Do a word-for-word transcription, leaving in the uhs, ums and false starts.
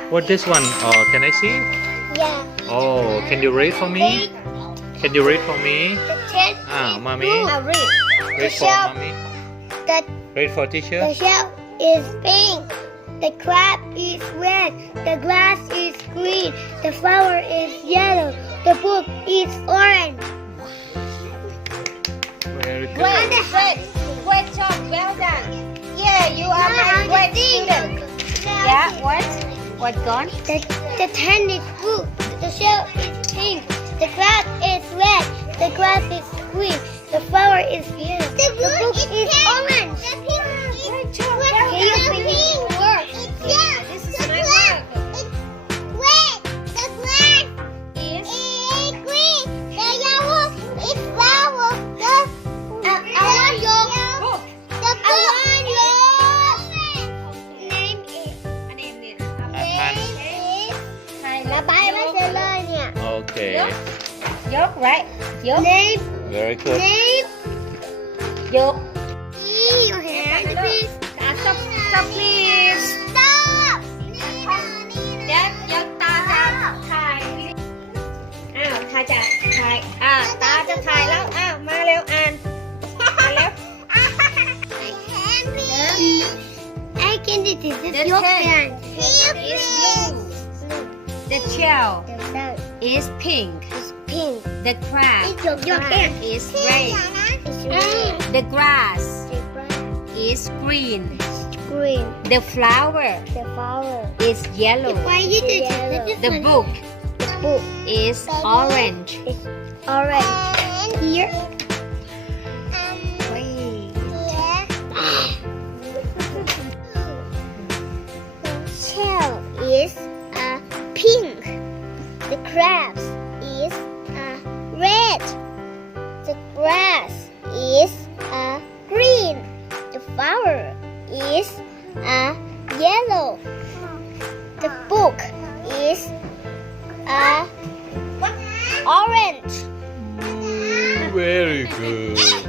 What this one? Oh, can I see? Yeah. Oh, can you read for me? Can you read for me? The tent Ah, is mommy. blue. À, read. Read for shell. mommy. The, Read for teacher. the shell is pink. The crab is red. The grass is green. The flower is yellow. The book is orange. Very good. Great, great, great job, well done. Yeah, you are my great student. Yeah, what? What gone? The, the tent is blue. The shell is pink. The crab is red. The grass is green. The flower is yellow. The book is orange. Great job, well Can you done. finish the work? Yeah, this is my work. Red. The grass Is is green. The yellow is flower. The I, I want your book. the I want your name is อันนี้เนี่ยอ่ะพัน name is ใช่ระบายมาเสร็จเลยเนี่ย Okay. ยก right ยก name Very good. name ยก E your hand please อ่ะ stop stop please stop เดี๋ยวเดี๋ยวตาจะถ่ายวิดีอ้าวตาจะถ่ายอ่าตาจะถ่ายแล้วอ้าวมาเร็วอ่านมาเร็ว I can do this The is your tent hand is blue the shell the bell is pink is pink the crab it's your, your hand is red it's red the grass the grass is green is green the flower the flower is yellow why you did this the book the book is orange is orange here Wait. shell is uh, pink. The crabs is uh, red. The grass is uh, green. The flower is uh, yellow. The book is uh, orange. Very good.